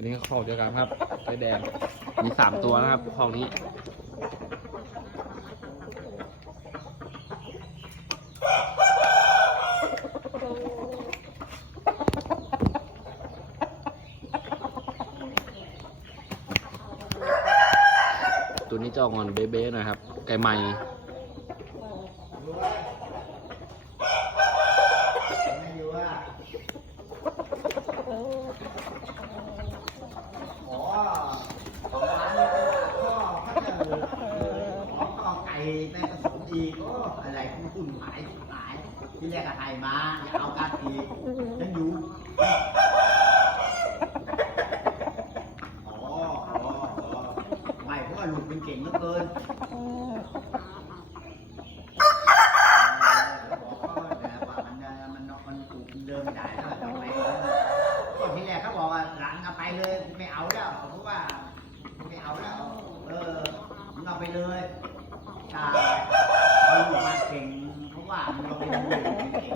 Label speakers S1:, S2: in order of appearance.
S1: อันนี้ของเดียวกันครับไส้แดง มีสามตัวนะครับของนี้ ตัวนี้จะออกงอนเบ๊ะๆหนะครับ ไก่ใหม่
S2: อ๋อของร้านนี้ก็เขาจะข อต่อไก่ผสมอีก็อะไรคุณคุณหายหาย ที่เรียกกับไทยมาอย่าเอาการอีกฉันอยู่อ๋ออ๋ออ๋อไม่เพราะว่าลูกเป็นเก่งเหลือเกินบอกเขาแต่ว่ามันมันมันถูเดินไม่ได้แล้วจะไปเลยก็ทีแรกเขาบอกว่าหลังเอาไปเลยไม่เอาแล้วเพราะว่าไม่เอาแล้วเออมึงเอาไปเลยานลง